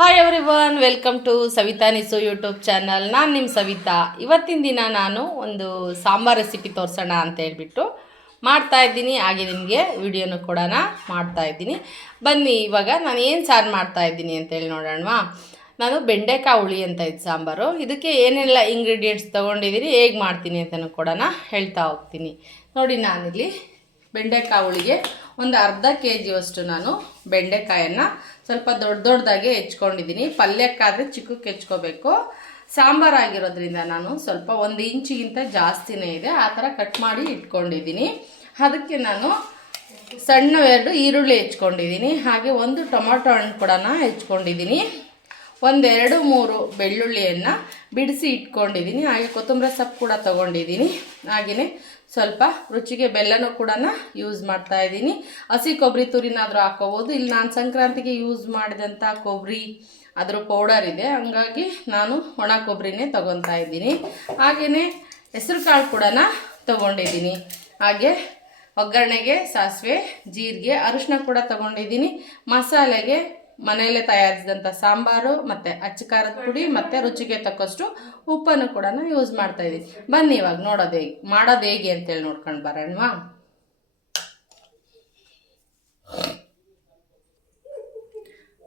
Hi everyone welcome to Savita Nisu YouTube channel ನಾನು ನಿಮ್ಮ ಸವಿತಾ. ಇವತ್ತಿನ ದಿನ ನಾನು ಒಂದು ಸಾಂಬಾರ್ ರೆಸಿಪಿ ತೋರಿಸೋಣ ಅಂತ ಹೇಳ್ಬಿಟ್ಟು ಮಾಡ್ತಾ ಇದ್ದೀನಿ. ಹಾಗೆ ನಿಮಗೆ ವಿಡಿಯೋನು ಕೂಡ ಮಾಡ್ತಾ ಇದ್ದೀನಿ. ಬನ್ನಿ, ಇವಾಗ ನಾನು ಏನು ಸಾರು ಮಾಡ್ತಾ ಇದ್ದೀನಿ ಅಂತೇಳಿ ನೋಡೋಣವಾ. ನಾನು ಬೆಂಡೆಕಾಯಿ ಹುಳಿ ಅಂತ ಇದ್ದು ಸಾಂಬಾರು. ಇದಕ್ಕೆ ಏನೆಲ್ಲ ಇಂಗ್ರೀಡಿಯೆಂಟ್ಸ್ ತೊಗೊಂಡಿದ್ದೀನಿ ಹೇಗೆ ಮಾಡ್ತೀನಿ ಅಂತಲೂ ಕೂಡ ಹೇಳ್ತಾ ಹೋಗ್ತೀನಿ. ನೋಡಿ ನಾನಿಲ್ಲಿ ಬೆಂಡೆಕಾಯಿ ಹುಳಿಗೆ ಒಂದು ಅರ್ಧ ಕೆ ಜಿಯಷ್ಟು ನಾನು ಬೆಂಡೆಕಾಯನ್ನು ಸ್ವಲ್ಪ ದೊಡ್ಡ ದೊಡ್ಡದಾಗಿ ಹೆಚ್ಕೊಂಡಿದ್ದೀನಿ. ಪಲ್ಯಕ್ಕಾದರೆ ಚಿಕ್ಕಕ್ಕೆ ಹೆಚ್ಕೋಬೇಕು. ಸಾಂಬಾರು ಆಗಿರೋದ್ರಿಂದ ನಾನು ಸ್ವಲ್ಪ ಒಂದು ಇಂಚಿಗಿಂತ ಜಾಸ್ತಿನೇ ಇದೆ. ಆ ಥರ ಕಟ್ ಮಾಡಿ ಇಟ್ಕೊಂಡಿದ್ದೀನಿ. ಅದಕ್ಕೆ ನಾನು ಸಣ್ಣ ಎರಡು ಈರುಳ್ಳಿ ಹೆಚ್ಕೊಂಡಿದ್ದೀನಿ. ಹಾಗೆ ಒಂದು ಟೊಮಾಟೊ ಹಣ್ಣು ಕೂಡ ಹೆಚ್ಕೊಂಡಿದ್ದೀನಿ. ಒಂದೆರಡು ಮೂರು ಬೆಳ್ಳುಳ್ಳಿಯನ್ನು ಬಿಡಿಸಿ ಇಟ್ಕೊಂಡಿದ್ದೀನಿ. ಹಾಗೆ ಕೊತ್ತಂಬರಿ ಸೊಪ್ಪು ಕೂಡ ತೊಗೊಂಡಿದ್ದೀನಿ. ಹಾಗೆಯೇ ಸ್ವಲ್ಪ ರುಚಿಗೆ ಬೆಲ್ಲನೂ ಕೂಡ ಯೂಸ್ ಮಾಡ್ತಾ ಇದ್ದೀನಿ. ಹಸಿ ಕೊಬ್ಬರಿ ತುರಿನಾದರೂ ಹಾಕೋಬೋದು. ಇಲ್ಲಿ ನಾನು ಸಂಕ್ರಾಂತಿಗೆ ಯೂಸ್ ಮಾಡಿದಂಥ ಕೊಬ್ಬರಿ ಅದರ ಪೌಡರ್ ಇದೆ. ಹಂಗಾಗಿ ನಾನು ಒಣ ಕೊಬ್ಬರಿನೇ ತೊಗೊತಾ ಇದ್ದೀನಿ. ಹಾಗೆಯೇ ಹೆಸರು ಕಾಳು ಕೂಡ ತೊಗೊಂಡಿದ್ದೀನಿ. ಹಾಗೆ ಒಗ್ಗರಣೆಗೆ, ಸಾಸಿವೆ, ಜೀರಿಗೆ ಅರಿಶಿನ ಕೂಡ ತೊಗೊಂಡಿದ್ದೀನಿ. ಮಸಾಲೆಗೆ ಮನೆಯಲ್ಲೇ ತಯಾರಿಸಿದಂಥ ಸಾಂಬಾರು ಮತ್ತು ಅಚ್ಚಕಾರದ ಪುಡಿ ಮತ್ತು ರುಚಿಗೆ ತಕ್ಕಷ್ಟು ಉಪ್ಪನ್ನು ಕೂಡ ಯೂಸ್ ಮಾಡ್ತಾ ಇದ್ದೀವಿ. ಬನ್ನಿ ಇವಾಗ ನೋಡೋದು ಹೇಗೆ, ಮಾಡೋದು ಹೇಗೆ ಅಂತೇಳಿ ನೋಡ್ಕೊಂಡು ಬರೋಣವಾ?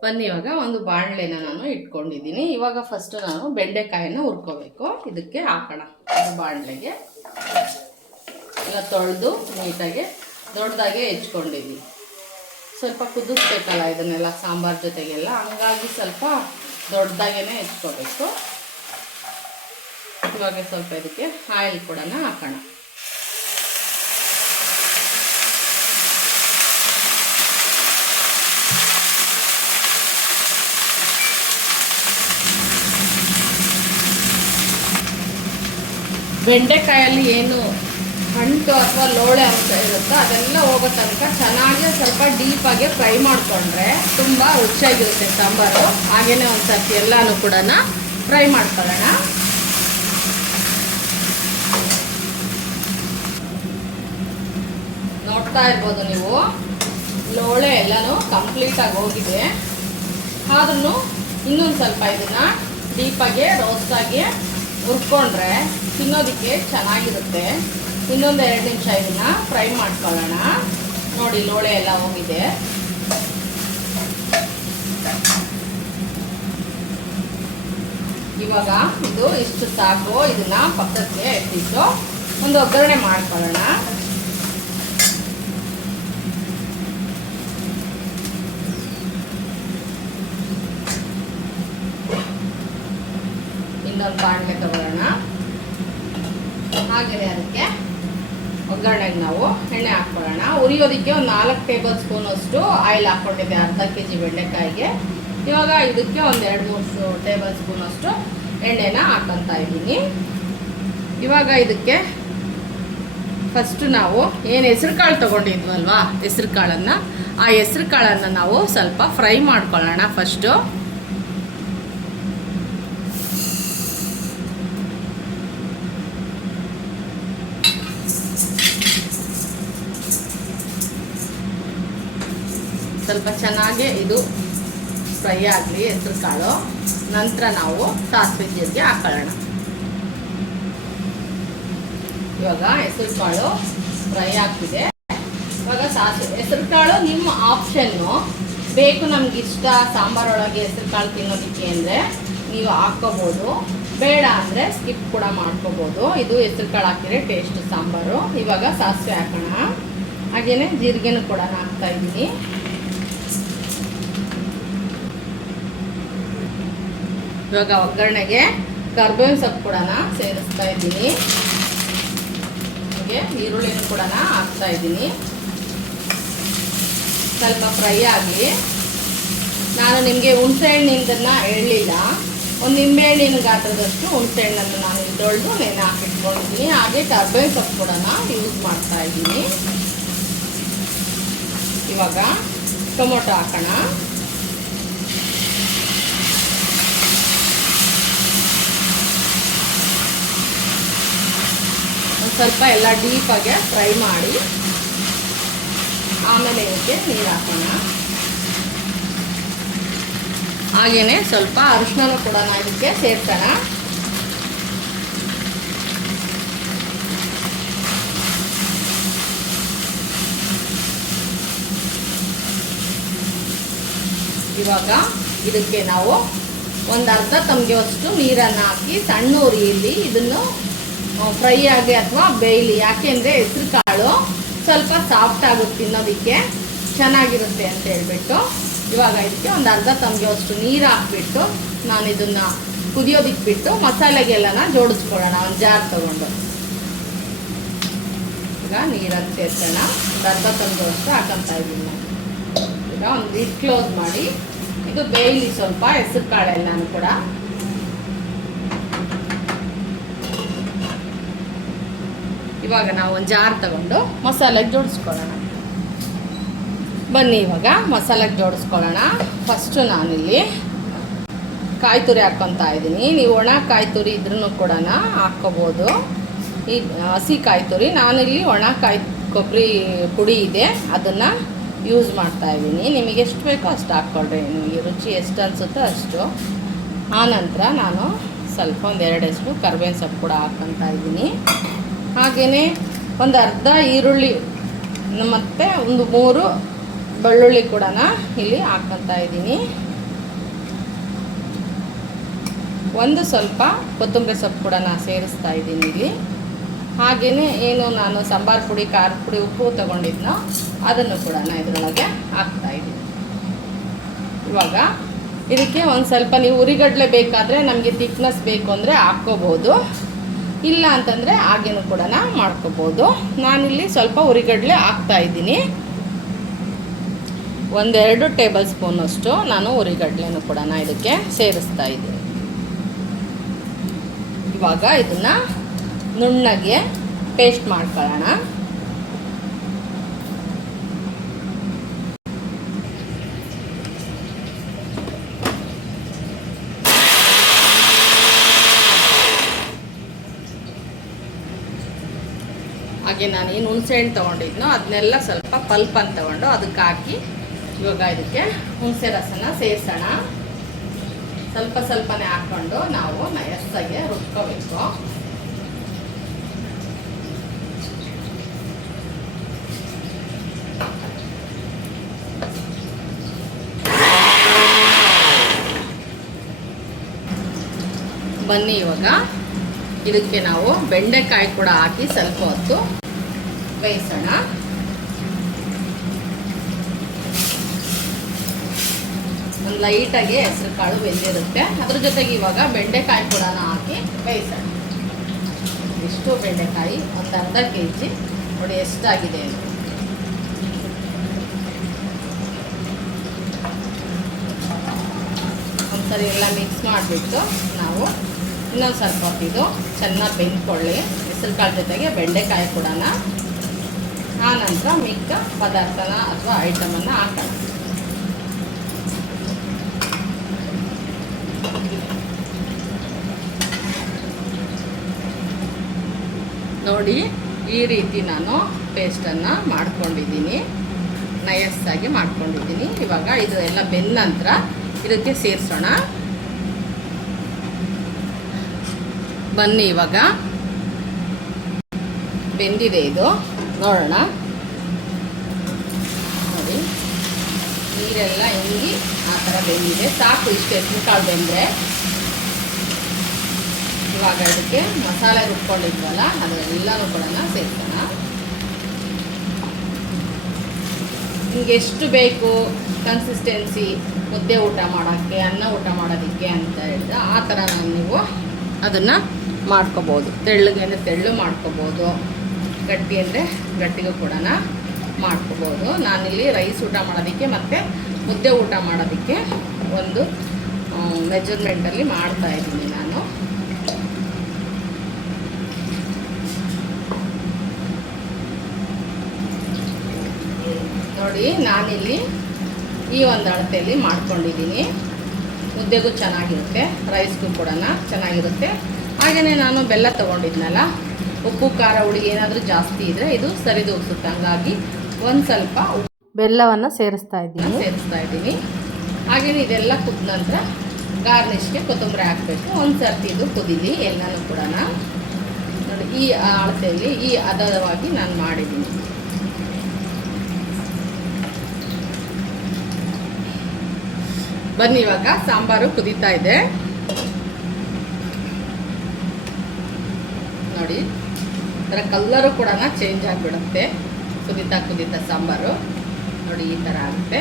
ಬನ್ನಿ ಇವಾಗ ಒಂದು ಬಾಣಲೆನ ನಾನು ಇಟ್ಕೊಂಡಿದ್ದೀನಿ. ಇವಾಗ ಫಸ್ಟು ನಾನು ಬೆಂಡೆಕಾಯನ್ನು ಹುರ್ಕೋಬೇಕು. ಇದಕ್ಕೆ ಹಾಕೋಣ ಬಾಣಲೆಗೆ. ಎಲ್ಲ ತೊಳೆದು ನೀಟಾಗಿ ದೊಡ್ಡದಾಗೆ ಹೆಚ್ಕೊಂಡಿದ್ದೀನಿ ಸ್ವಲ್ಪ ಕುದಿಸ್ಬೇಕಲ್ಲ ಇದನ್ನೆಲ್ಲ ಸಾಂಬಾರ್ ಜೊತೆಗೆಲ್ಲ. ಹಂಗಾಗಿ ಸ್ವಲ್ಪ ದೊಡ್ಡದಾಗೇ ಹೆಚ್ಕೋಬೇಕು ಇವಾಗ ಸ್ವಲ್ಪ ಇದಕ್ಕೆ ಆಯಿಲ್ ಕೂಡ ಹಾಕೋಣ. ಬೆಂಡೆಕಾಯಲ್ಲಿ ಏನು ಅಂಟು ಅಥವಾ ಲೋಳೆ ಅಂತ ಇರುತ್ತೋ ಅದೆಲ್ಲ ಹೋಗೋ ತನಕ ಚೆನ್ನಾಗಿ ಸ್ವಲ್ಪ ಡೀಪಾಗಿ ಫ್ರೈ ಮಾಡಿಕೊಂಡ್ರೆ ತುಂಬ ರುಚಿಯಾಗಿರುತ್ತೆ ಸಾಂಬಾರು. ಹಾಗೆಯೇ ಒಂದು ಸರ್ತಿ ಎಲ್ಲನೂ ಕೂಡ ಫ್ರೈ ಮಾಡ್ಕೊಳ್ಳೋಣ. ನೋಡ್ತಾ ಇರ್ಬೋದು ನೀವು, ಲೋಳೆ ಎಲ್ಲನೂ ಕಂಪ್ಲೀಟಾಗಿ ಹೋಗಿದೆ. ಆದ್ರೂ ಇನ್ನೊಂದು ಸ್ವಲ್ಪ ಇದನ್ನು ಡೀಪಾಗಿ ರೋಸ್ಟಾಗಿ ಹುರ್ಕೊಂಡ್ರೆ ತಿನ್ನೋದಕ್ಕೆ ಚೆನ್ನಾಗಿರುತ್ತೆ. ಇನ್ನೊಂದು ಎರಡು ನಿಮಿಷ ಇದನ್ನ ಫ್ರೈ ಮಾಡ್ಕೊಳ್ಳೋಣ. ನೋಡಿ, ಲೋಳೆ ಎಲ್ಲ ಹೋಗಿದೆ. ಇವಾಗ ಇದು ಇಷ್ಟು ಸಾಕು. ಇದನ್ನ ಪಕ್ಕಕ್ಕೆ ಎತ್ತಿಟ್ಟು ಒಂದು ಒಗ್ಗರಣೆ ಮಾಡ್ಕೊಳ್ಳೋಣ. ಇನ್ನೊಂದು ಬಾಣಲೆ ತಗೊಳ್ಳೋಣ. ಹಾಗೆ ಅದಕ್ಕೆ ಒಗ್ಗರಣೆಗೆ ನಾವು ಎಣ್ಣೆ ಹಾಕ್ಕೊಳ್ಳೋಣ. ಉರಿಯೋದಕ್ಕೆ ಒಂದು ನಾಲ್ಕು ಟೇಬಲ್ ಸ್ಪೂನ್ ಅಷ್ಟು ಆಯಿಲ್ ಹಾಕ್ಕೊಂಡಿದ್ದೆ, ಅರ್ಧ ಕೆ ಜಿ ಬೆಂಡೆಕಾಯಿಗೆ. ಇವಾಗ ಇದಕ್ಕೆ ಒಂದು ಎರಡು ಮೂರು ಟೇಬಲ್ ಸ್ಪೂನ್ ಅಷ್ಟು ಎಣ್ಣೆನ ಹಾಕೊತಾ ಇದ್ದೀನಿ. ಇವಾಗ ಇದಕ್ಕೆ ಫಸ್ಟು ನಾವು ಏನು ಹೆಸ್ರು ಕಾಳು ತೊಗೊಂಡಿದ್ವಲ್ವಾ? ಹೆಸ್ರು ಕಾಳನ್ನು. ಆ ಹೆಸ್ರು ಕಾಳನ್ನು ನಾವು ಸ್ವಲ್ಪ ಫ್ರೈ ಮಾಡ್ಕೊಳ್ಳೋಣ ಫಸ್ಟು ಸ್ವಲ್ಪ ಚೆನ್ನಾಗಿ ಇದು ಫ್ರೈ ಆಗಲಿ ಹೆಸರು ಕಾಳು. ನಂತರ ನಾವು ಸಾಸಿವೆ ಜೀರಿಗೆ ಹಾಕೊಳ್ಳೋಣ. ಇವಾಗ ಹೆಸರು ಕಾಳು ಫ್ರೈ ಆಗ್ತಿದೆ. ಇವಾಗ ಸಾಸಿವೆ, ಹೆಸರು ಕಾಳು ನಿಮ್ಮ ಆಪ್ಷನ್ನು ಬೇಕು ನಮ್ಗೆ ಇಷ್ಟ ಸಾಂಬಾರೊಳಗೆ ಹೆಸರು ಕಾಳು ತಿನ್ನೋದಕ್ಕೆ ಅಂದರೆ ನೀವು ಹಾಕ್ಕೋಬೋದು. ಬೇಡ ಅಂದರೆ ಸ್ಕಿಪ್ ಕೂಡ ಮಾಡ್ಕೋಬೋದು. ಇದು ಹೆಸರು ಕಾಳು ಹಾಕಿದರೆ ಟೇಸ್ಟ್ ಸಾಂಬಾರು. ಇವಾಗ ಸಾಸಿವೆ ಹಾಕೋಣ. ಹಾಗೆಯೇ ಜೀರಿಗೆನೂ ಕೂಡ ಹಾಕ್ತಾ ಇದ್ದೀನಿ. ಇವಾಗ ಒಗ್ಗರಣೆಗೆ ಕರ್ಬೇವಿನ ಸೊಪ್ಪು ಕೂಡ ಸೇರಿಸ್ತಾ ಇದ್ದೀನಿ. ಹಾಗೆ ಈರುಳ್ಳಿನೂ ಕೂಡ ಹಾಕ್ತಾ ಇದ್ದೀನಿ. ಸ್ವಲ್ಪ ಫ್ರೈ ಆಗಲಿ ನಾನು ನಿಮಗೆ ಹುಣಸೆಹಣ್ಣಿಂದನ್ನ ಹೇಳಲಿಲ್ಲ. ಒಂದು ನಿಂಬೆಹಣ್ಣಿನ ಗಾತ್ರದಷ್ಟು ಹುಣಸೆಹಣ್ಣನ್ನು ನಾನು ಇಲ್ಲಿ ತೊಳೆದು ನೆನೆ ಹಾಕಿಟ್ಕೊಂಡಿದ್ದೀನಿ. ಹಾಗೆ ಕರ್ಬೇವಿನ ಸೊಪ್ಪು ಕೂಡ ಯೂಸ್ ಮಾಡ್ತಾ ಇದ್ದೀನಿ. ಇವಾಗ ಟೊಮೊಟೊ ಹಾಕೋಣ. ಸ್ವಲ್ಪ ಎಲ್ಲ ಡೀಪಾಗೆ ಫ್ರೈ ಮಾಡಿ. ಆಮೇಲೆ ಇದಕ್ಕೆ ನೀರು ಹಾಕೋಣ. ಹಾಗೆಯೇ ಸ್ವಲ್ಪ ಅರಿಶಿನೂ ಕೂಡ ಇದಕ್ಕೆ ಸೇರ್ಸೋಣ. ಇವಾಗ ಇದಕ್ಕೆ ನಾವು ಒಂದು ಅರ್ಧ ತಮ್ಗೆವಷ್ಟು ನೀರನ್ನು ಹಾಕಿ ಸಣ್ಣ ಉರಿಯಲ್ಲಿ ಇದನ್ನು ಫ್ರೈ ಆಗಿ ಅಥವಾ ಬೇಯಲಿ, ಯಾಕೆಂದರೆ ಹೆಸ್ರು ಕಾಳು ಸ್ವಲ್ಪ ಸಾಫ್ಟ್ ಆಗುತ್ತೆ ತಿನ್ನೋದಕ್ಕೆ, ಚೆನ್ನಾಗಿರುತ್ತೆ ಅಂತ ಹೇಳ್ಬಿಟ್ಟು ಇವಾಗ ಇದಕ್ಕೆ ಒಂದು ಅರ್ಧ ತಮ್ಗೆವಷ್ಟು ನೀರು ಹಾಕ್ಬಿಟ್ಟು ನಾನು ಇದನ್ನು ಕುದಿಯೋದಿಕ್ಕೆ ಬಿಟ್ಟು ಮಸಾಲೆಗೆಲ್ಲನ ಜೋಡಿಸ್ಕೊಳ್ಳೋಣ, ಒಂದು ಜಾರ್ ತೊಗೊಂಡು. ಈಗ ನೀರನ್ನು ಸೇರ್ಸೋಣ ಒಂದು ಅರ್ಧ ತಮ್ಗೆವಷ್ಟು ಹಾಕಂತ ಇದ್ದೀನಿ. ನಾನು ಈಗ ಒಂದು ಇಟ್ ಕ್ಲೋಸ್ ಮಾಡಿ, ಇದು ಬೇಯಲಿ ಸ್ವಲ್ಪ ಹೆಸರು ಕಾಳೆಲ್ಲನೂ ಕೂಡ ಇವಾಗ ನಾವು ಒಂದು ಜಾರ್ ತಗೊಂಡು ಮಸಾಲೆಗೆ ಜೋಡಿಸ್ಕೊಳ್ಳೋಣ. ಬನ್ನಿ ಇವಾಗ ಮಸಾಲೆಗೆ ಜೋಡಿಸ್ಕೊಳ್ಳೋಣ. ಫಸ್ಟು ನಾನಿಲ್ಲಿ ಕಾಯಿ ತುರಿ ಹಾಕ್ಕೊತಾ ಇದ್ದೀನಿ. ನೀವು ಒಣ ಕಾಯಿ ತುರಿ ಇದ್ರೂ ಕೂಡ ಹಾಕ್ಕೋಬೋದು. ಈ ಹಸಿ ಕಾಯಿ ತುರಿ, ನಾನಿಲ್ಲಿ ಒಣ ಕಾಯಿ ಕೊಬ್ಬರಿ ಪುಡಿ ಇದೆ. ಅದನ್ನು ಯೂಸ್ ಮಾಡ್ತಾ ಇದ್ದೀನಿ. ನಿಮಗೆ ಎಷ್ಟು ಬೇಕೋ ಅಷ್ಟು ಹಾಕ್ಕೊಳ್ರಿ. ನಿಮಗೆ ರುಚಿ ಎಷ್ಟು ಅನಿಸುತ್ತೋ ಅಷ್ಟು. ಆನಂತರ ನಾನು ಸ್ವಲ್ಪ ಒಂದು ಎರಡು ಹೆಸರು ಕರ್ಬೇವಿನ ಸೊಪ್ಪು ಕೂಡ ಹಾಕ್ಕೊತಾ ಇದ್ದೀನಿ. ಹಾಗೆಯೇ ಒಂದು ಅರ್ಧ ಈರುಳ್ಳಿ, ಮತ್ತು ಒಂದು ಮೂರು ಬೆಳ್ಳುಳ್ಳಿ ಕೂಡ ಇಲ್ಲಿ ಹಾಕ್ಕೊತಾ ಇದ್ದೀನಿ. ಒಂದು ಸ್ವಲ್ಪ ಕೊತ್ತಂಬರಿ ಸೊಪ್ಪು ಕೂಡ ಸೇರಿಸ್ತಾ ಇದ್ದೀನಿ ಇಲ್ಲಿ. ಹಾಗೆಯೇ ಏನು ನಾನು ಸಾಂಬಾರು ಪುಡಿ ಖಾರದ ಪುಡಿ, ಉಪ್ಪು ತಗೊಂಡಿದ್ನೋ ಅದನ್ನು ಕೂಡ ಇದರೊಳಗೆ ಹಾಕ್ತಾ ಇದ್ದೀನಿ. ಇವಾಗ ಇದಕ್ಕೆ ಒಂದು ಸ್ವಲ್ಪ ನೀವು ಉರಿಗಡಲೆ ಬೇಕಾದರೆ ನಮಗೆ ತಿಕ್ನೆಸ್ ಬೇಕು ಅಂದರೆ ಹಾಕ್ಕೋಬೋದು ಇಲ್ಲ ಅಂತಂದರೆ ಹಾಗೇನೂ ಕೂಡ ಮಾಡ್ಕೋಬೋದು. ನಾನಿಲ್ಲಿ ಸ್ವಲ್ಪ ಉರಿಗಡಲೆ ಹಾಕ್ತಾ ಇದ್ದೀನಿ. ಒಂದೆರಡು ಟೇಬಲ್ ಸ್ಪೂನಷ್ಟು ನಾನು ಉರಿಗಡ್ಲೆನೂ ಕೂಡ ಇದಕ್ಕೆ ಸೇರಿಸ್ತಾ ಇದ್ದೀನಿ. ಇವಾಗ ಇದನ್ನು ನುಣ್ಣಗೆ ಪೇಸ್ಟ್ ಮಾಡ್ಕೊಳ್ಳೋಣ. ಹಾಗೆ ನಾನು ಏನು ಹುಣಸೆ ಹಣ್ಣು ತೊಗೊಂಡಿದ್ನೋ ಅದನ್ನೆಲ್ಲ ಸ್ವಲ್ಪ ಪಲ್ಪ್ ಅಂತ ತೊಗೊಂಡು ಅದಕ್ಕೆ ಹಾಕಿ ಇವಾಗ ಇದಕ್ಕೆ ಹುಣಸೆ ರಸನ ಸೇರಿಸೋಣ. ಸ್ವಲ್ಪ ಸ್ವಲ್ಪನೇ ಹಾಕ್ಕೊಂಡು ನಾವು ನಯಸ್ಸಾಗೆ ರುಬ್ಕೋಬೇಕು. ಬನ್ನಿ ಇವಾಗ. ಇದಕ್ಕೆ ನಾವು ಬೆಂಡೆಕಾಯಿ ಕೂಡ ಹಾಕಿ ಸ್ವಲ್ಪ ಹೊತ್ತು ಬೇಯಿಸೋಣ. ಒಂದು ಲೈಟಾಗಿ ಹೆಸರು ಕಾಳು ಬೆಂದಿರುತ್ತೆ. ಅದ್ರ ಜೊತೆಗೆ ಇವಾಗ ಬೆಂಡೆಕಾಯಿ ಕೂಡ ಹಾಕಿ ಬೇಯಿಸೋಣ. ಎಷ್ಟು ಬೆಂಡೆಕಾಯಿ, ಒಂದು ಅರ್ಧ ಕೆ ಜಿ ನೋಡಿ ಎಷ್ಟಾಗಿದೆ ಒಂದ್ಸರಿ ಎಲ್ಲ ಮಿಕ್ಸ್ ಮಾಡಿಬಿಟ್ಟು ನಾವು ಇನ್ನೊಂದು ಸ್ವಲ್ಪ ಹೊತ್ತಿದು ಚೆನ್ನಾಗಿ ಬೆಂದ್ಕೊಳ್ಳಿ. ಹೆಸರು ಕಾಳು ಜೊತೆಗೆ ಬೆಂಡೆಕಾಯಿ ಕೂಡ ಆನಂತರ ನಂತರ ಮಿಕ್ಕ ಪದಾರ್ಥನ ಅಥವಾ ಐಟಮನ್ನು ಹಾಕೋಣ. ನೋಡಿ, ಈ ರೀತಿ ನಾನು ಪೇಸ್ಟನ್ನು ಮಾಡ್ಕೊಂಡಿದ್ದೀನಿ. ನಯಸ್ಸಾಗಿ ಮಾಡ್ಕೊಂಡಿದ್ದೀನಿ. ಇವಾಗ ಇದು ಎಲ್ಲ ಬೆಂದ ನಂತರ ಇದಕ್ಕೆ ಸೇರಿಸೋಣ. ಬನ್ನಿ ಇವಾಗ. ಬೆಂದಿದೆ ಇದು. ನೋಡೋಣ. ನೋಡಿ. ನೀರೆಲ್ಲ ಹಿಂಗಿ ಆ ಥರ ಬೆಂದಿದೆ. ಸಾಕು ಇಷ್ಟು ಕಾಳು ಬೆಂದರೆ. ಇವಾಗ ಅದಕ್ಕೆ ಮಸಾಲೆ ರುಬ್ಕೊಂಡಿದ್ವಲ್ಲ ಅದನ್ನೆಲ್ಲನೂ ಕೂಡ ಸೇರ್ಸೋಣ. ನಿಮ್ಗೆ ಎಷ್ಟು ಬೇಕು ಕನ್ಸಿಸ್ಟೆನ್ಸಿ ಮುದ್ದೆ ಊಟ ಮಾಡೋಕ್ಕೆ, ಅನ್ನ ಊಟ ಮಾಡೋದಕ್ಕೆ ಅಂತ ಹೇಳಿದ್ರೆ ಆ ಥರ ನಾನು ನೀವು ಅದನ್ನು ಮಾಡ್ಕೋಬೋದು. ತೆಳ್ಳಗೆ ಅಂದರೆ ತೆಳ್ಳು ಮಾಡ್ಕೋಬೋದು. ಗಟ್ಟಿ ಅಂದರೆ ಗಟ್ಟಿಗೂ ಕೂಡ ಮಾಡ್ಕೋಬೋದು. ನಾನಿಲ್ಲಿ ರೈಸ್ ಊಟ ಮಾಡೋದಕ್ಕೆ ಮತ್ತು ಮುದ್ದೆ ಊಟ ಮಾಡೋದಕ್ಕೆ ಒಂದು ಮೆಜರ್ಮೆಂಟಲ್ಲಿ ಮಾಡ್ತಾ ಇದ್ದೀನಿ ನಾನು. ನೋಡಿ, ನಾನಿಲ್ಲಿ ಈ ಒಂದು ಅಳತೆಯಲ್ಲಿ ಮಾಡ್ಕೊಂಡಿದ್ದೀನಿ. ಮುದ್ದೆಗೂ ಚೆನ್ನಾಗಿರುತ್ತೆ, ರೈಸ್ಗೂ ಕೂಡ ಚೆನ್ನಾಗಿರುತ್ತೆ. ಹಾಗೆಯೇ ನಾನು ಬೆಲ್ಲ ತೊಗೊಂಡಿದ್ನಲ್ಲ ಉಪ್ಪು ಖಾರ ಹುಳಿ ಏನಾದರೂ ಜಾಸ್ತಿ ಇದ್ದರೆ ಇದು ಸರಿದೂಗಿಸುತ್ತೆ. ಹಂಗಾಗಿ ಒಂದು ಸ್ವಲ್ಪ ಬೆಲ್ಲವನ್ನು ಸೇರಿಸ್ತಾ ಇದ್ದೀನಿ. ಸೇರಿಸ್ತಾ ಇದ್ದೀನಿ. ಹಾಗೆಯೇ ಇದೆಲ್ಲ ಕುದ ನಂತರ ಗಾರ್ನಿಷ್ಗೆ ಕೊತ್ತಂಬರಿ ಹಾಕಬೇಕು. ಒಂದು ಸರ್ತಿ ಇದು ಕುದೀಲಿ ಎಲ್ಲನೂ ಕೂಡ ನೋಡಿ ಈ ಅಳತೆಯಲ್ಲಿ ಈ ಹದವಾಗಿ ನಾನು ಮಾಡಿದ್ದೀನಿ. ಬನ್ನಿ ಇವಾಗ ಸಾಂಬಾರು ಕುದೀತಾ ಇದೆ. ನೋಡಿ. ಥರ ಕಲ್ಲರು ಕೂಡ ಚೇಂಜ್ ಆಗಿಬಿಡುತ್ತೆ. ಕುದೀತಾ ಕುದೀತಾ ಸಾಂಬಾರು. ನೋಡಿ ಈ ಥರ ಆಗುತ್ತೆ.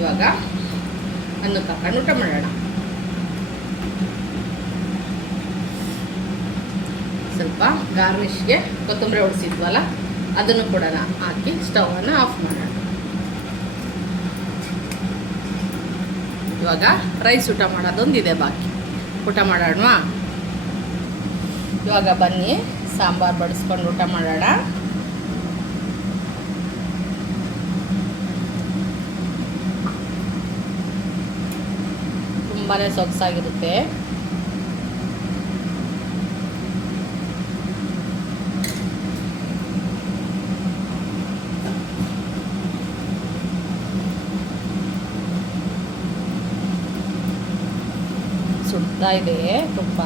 ಇವಾಗ ಅನ್ನಕ್ಕೆ ಕಾಕೊಂಡು ಊಟ ಮಾಡೋಣ. ಸ್ವಲ್ಪ ಗಾರ್ನಿಷ್ಗೆ ಕೊತ್ತಂಬರಿ ಹೊಡಿಸಿದ್ವಲ್ಲ ಅದನ್ನು ಕೂಡ ಹಾಕಿ ಸ್ಟವನ್ನು ಆಫ್ ಮಾಡೋಣ. ಇವಾಗ ರೈಸ್ ಊಟ ಮಾಡೋದೊಂದಿದೆ ಬಾಕಿ. ಊಟ ಮಾಡೋಣವಾ? ಇವಾಗ ಬನ್ನಿ ಸಾಂಬಾರು ಬಡಿಸ್ಕೊಂಡು ಊಟ ಮಾಡೋಣ. ತುಂಬಾ ಸೊಗಸಾಗಿರುತ್ತೆ. ಸುಡ್ತಾ ಇದೆ ತುಪ್ಪ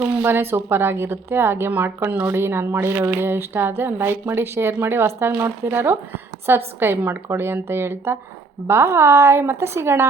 ತುಂಬಾ ಸೂಪರಾಗಿರುತ್ತೆ ಹಾಗೆ ಮಾಡ್ಕೊಂಡು ನೋಡಿ ನಾನು ಮಾಡಿರೋ ವಿಡಿಯೋ ಇಷ್ಟ ಆದರೆ ಲೈಕ್ ಮಾಡಿ, ಶೇರ್ ಮಾಡಿ, ಹೊಸ್ದಾಗಿ ನೋಡ್ತಿರೋರು ಸಬ್ಸ್ಕ್ರೈಬ್ ಮಾಡ್ಕೊಳ್ಳಿ ಅಂತ ಹೇಳ್ತಾ. ಬಾಯ್, ಮತ್ತೆ ಸಿಗೋಣ.